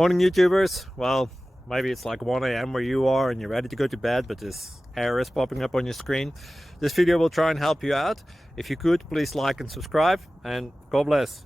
Morning, YouTubers. Well, maybe it's like 1 a.m. where you are and you're ready to go to bed, but this error is popping up on your screen. This video will try and help you out. If you could, please like and subscribe, and God bless.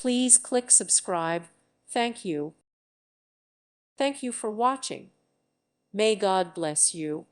Please click subscribe. Thank you. Thank you for watching. May God bless you.